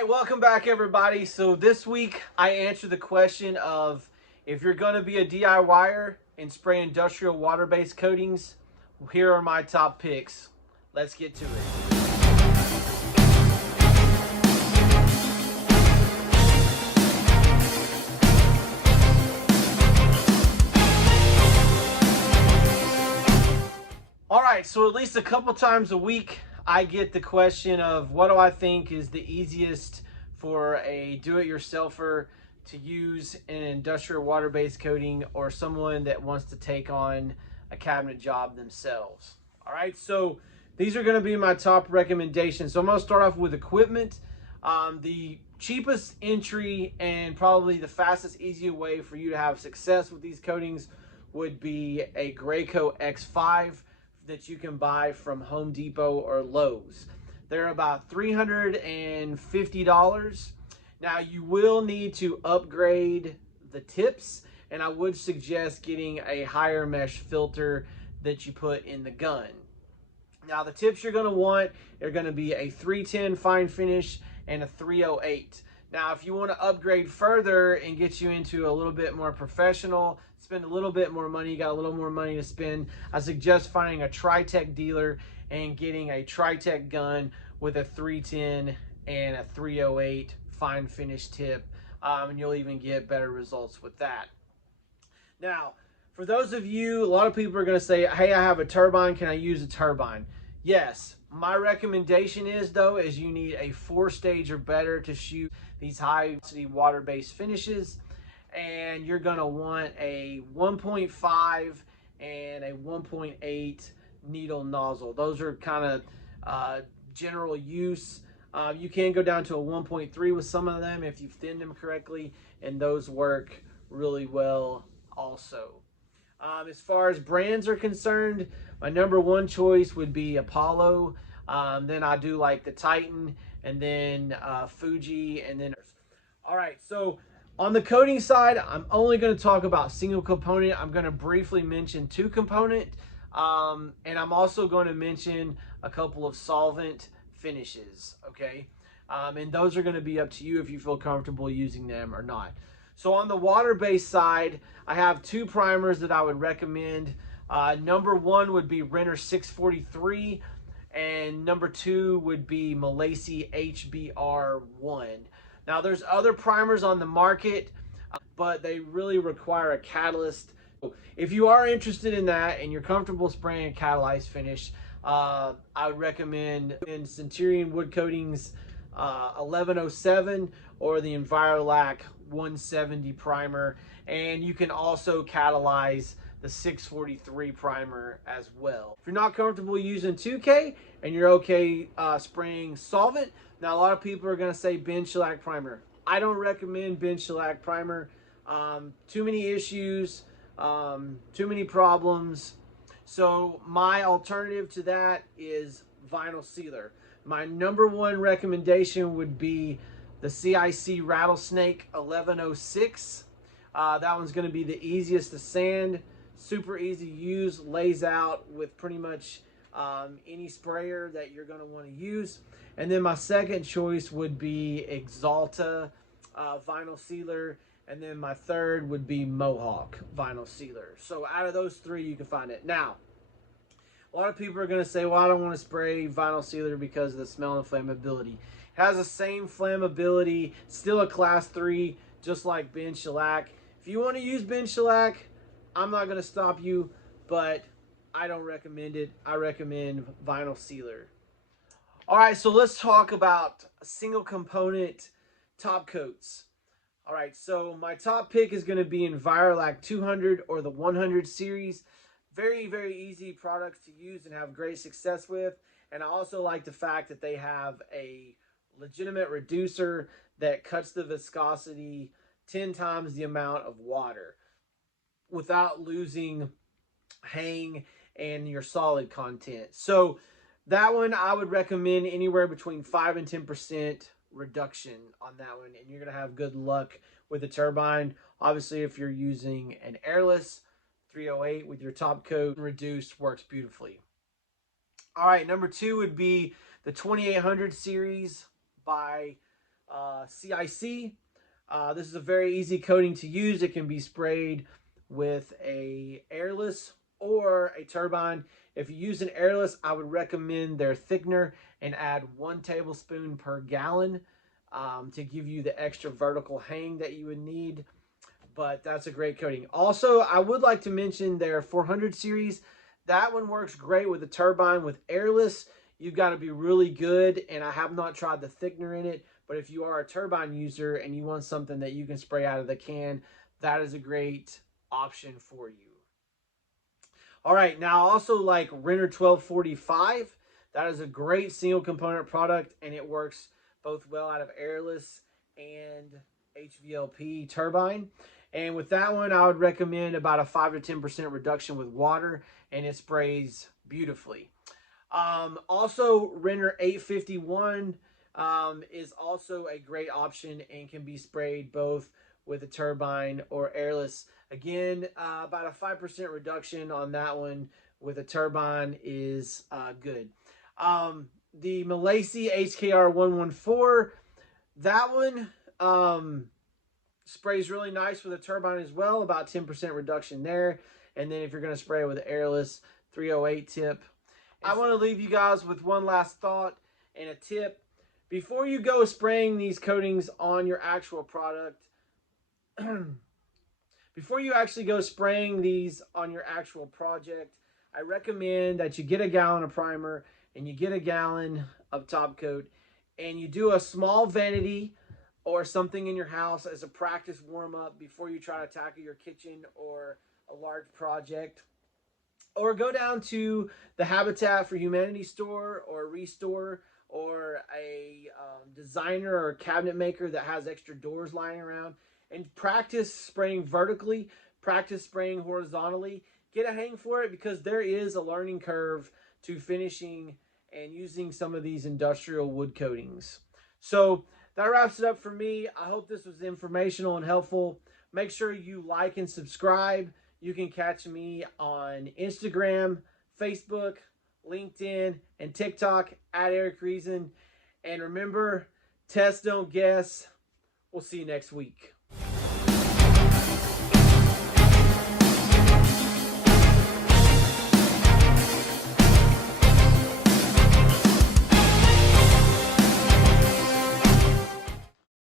right, welcome back everybody. So this week I answered the question of if you're going to be a DIYer and spray industrial water-based coatings, here are my top picks. Let's get to it. All right, so at least a couple times a week I get the question of what do I think is the easiest for a do-it-yourselfer to use an industrial water-based coating or someone that wants to take on a cabinet job themselves. All right, so these are going to be my top recommendations. So I'm going to start off with equipment. The cheapest entry and probably the fastest, easiest way for you to have success with these coatings would be a Graco X5 that you can buy from Home Depot or Lowe's. They're about $350. Now you will need to upgrade the tips, and I would suggest getting a higher mesh filter that you put in the gun. Now the tips you're going to want are going to be a 310 fine finish and a 308. Now if you want to upgrade further and get you into a little bit more professional, spend a little bit more money, you got a little more money to spend, I suggest finding a Tritech dealer and getting a Tritech gun with a 310 and a 308 fine finish tip, and you'll even get better results with that. Now, for those of you, a lot of people are going to say, hey, I have a turbine, can I use a turbine? Yes, my recommendation is though, is you need a 4-stage or better to shoot these high water-based finishes, and you're going to want a 1.5 and a 1.8 needle nozzle. Those are kind of general use. You can go down to a 1.3 with some of them if you've thinned them correctly, and those work really well also. As far as brands are concerned, my number one choice would be Apollo. Then I do like the Titan, and then Fuji, and then... All right, so on the coating side, I'm only going to talk about single component. I'm going to briefly mention 2-component, and I'm also going to mention a couple of solvent finishes, okay? And those are going to be up to you if you feel comfortable using them or not. So on the water-based side, I have 2 primers that I would recommend. Number 1 would be Renner 643, and number 2 would be Malaysia HBR1. Now there's other primers on the market, but they really require a catalyst. If you are interested in that and you're comfortable spraying a catalyzed finish, I would recommend Centurion Wood Coatings 1107 or the Envirolac 170 primer, and you can also catalyze the 643 primer as well. If you're not comfortable using 2K and you're okay spraying solvent, now a lot of people are going to say Ben Shellac primer. I don't recommend Ben Shellac primer. Too many issues, too many problems. So my alternative to that is vinyl sealer. My number 1 recommendation would be the CIC Rattlesnake 1106. That one's going to be the easiest to sand, super easy to use, lays out with pretty much any sprayer that you're going to want to use. And then my second choice would be Exalta vinyl sealer, and then my third would be Mohawk vinyl sealer. So out of those 3, you can find it. Now, a lot of people are going to say, well, I don't want to spray vinyl sealer because of the smell and flammability. It has the same flammability, still a class 3, just like Ben Shellac. If you want to use Ben Shellac, I'm not going to stop you, but I don't recommend it. I recommend vinyl sealer. All right, so let's talk about single component top coats. All right, so my top pick is going to be Envirolac 200 or the 100 series. Very, very easy products to use and have great success with. And I also like the fact that they have a legitimate reducer that cuts the viscosity 10 times the amount of water without losing hang and your solid content. So that one I would recommend anywhere between 5 and 10% reduction on that one, and you're going to have good luck with the turbine. Obviously, if you're using an airless 308 with your top coat reduced, works beautifully. All right, number 2 would be the 2800 series by CIC. This is a very easy coating to use. It can be sprayed with a airless or a turbine. If you use an airless, I would recommend their thickener and add 1 tablespoon per gallon to give you the extra vertical hang that you would need. But that's a great coating. Also, I would like to mention their 400 series. That one works great with a turbine. With airless, you've got to be really good, and I have not tried the thickener in it, but if you are a turbine user and you want something that you can spray out of the can, that is a great option for you. All right, now I also like Renner 1245. That is a great single component product, and it works both well out of airless and HVLP turbine. And with that one, I would recommend about a 5 to 10% reduction with water, and it sprays beautifully. Also, Renner 851 is also a great option and can be sprayed both with a turbine or airless. Again, about a 5% reduction on that one with a turbine is good. The Malaysia HKR 114, that one sprays really nice with a turbine as well, about 10% reduction there. And then if you're going to spray with an airless, 308 tip. I want to leave you guys with one last thought and a tip. Before you go spraying these coatings on your actual product, before you actually go spraying these on your actual project, I recommend that you get a gallon of primer and you get a gallon of top coat and you do a small vanity or something in your house as a practice warm-up before you try to tackle your kitchen or a large project. Or go down to the Habitat for Humanity store or Restore or a designer or a cabinet maker that has extra doors lying around and practice spraying vertically, practice spraying horizontally. Get a hang for it because there is a learning curve to finishing and using some of these industrial wood coatings. So that wraps it up for me. I hope this was informational and helpful. Make sure you like and subscribe. You can catch me on Instagram, Facebook, LinkedIn, and TikTok at Eric Reason. And remember, test, don't guess. We'll see you next week.